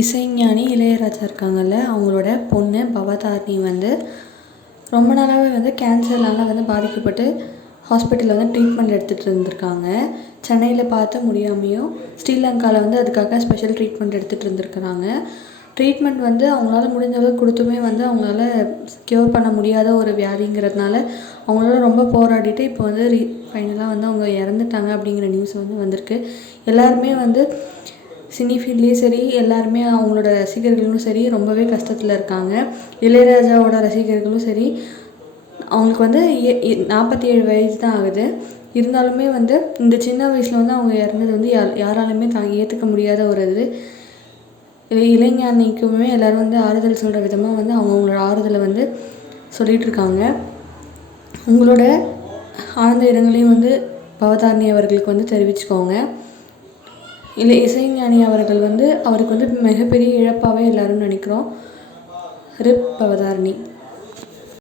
இசைஞானி இளையராஜா இருக்காங்கல்ல அவங்களோட பொண்ணு பவதாரணி வந்து ரொம்ப நாளாகவே வந்து கேன்சர்னால் வந்து பாதிக்கப்பட்டு ஹாஸ்பிட்டலில் வந்து ட்ரீட்மெண்ட் எடுத்துகிட்டு இருந்திருக்காங்க. சென்னையில் பார்த்து முடியாமையும் ஸ்ரீலங்காவில் வந்து அதுக்காக ஸ்பெஷல் ட்ரீட்மெண்ட் எடுத்துகிட்டு இருந்திருக்கிறாங்க. ட்ரீட்மெண்ட் வந்து அவங்களால முடிஞ்ச அளவுக்கு கொடுத்துமே வந்து அவங்களால க்யூர் பண்ண முடியாத ஒரு வியாதிங்கிறதுனால அவங்களால ரொம்ப போராடிட்டு இப்போ வந்து ரீ ஃபைனலாக வந்து அவங்க இறந்துட்டாங்க அப்படிங்கிற நியூஸ் வந்து வந்திருக்கு. எல்லாருமே வந்து சினி ஃபீல்ட்லேயும் சரி எல்லாருமே அவங்களோட ரசிகர்களும் சரி ரொம்பவே கஷ்டத்தில் இருக்காங்க. இளையராஜாவோட ரசிகர்களும் சரி அவங்களுக்கு வந்து நாற்பத்தி ஏழு வயசு தான் ஆகுது. இருந்தாலுமே வந்து இந்த சின்ன வயசில் வந்து அவங்க இறந்தது வந்து யார் யாராலுமே தாங்க ஏற்றுக்க முடியாத ஒரு இது. இளைஞானிக்குமே எல்லோரும் வந்து ஆறுதல் சொல்கிற விதமாக வந்து அவங்கவுங்களோட ஆறுதலை வந்து சொல்லிகிட்ருக்காங்க உங்களோட ஆழ்ந்த இடங்களையும் வந்து பவதாரணி அவர்களுக்கு வந்து தெரிவிச்சுக்கோங்க. இல்லை இசைஞானி அவர்கள் வந்து அவருக்கு வந்து மிகப்பெரிய இழப்பாகவே எல்லோரும் நினைக்கிறோம். ரிப் பவதாரணி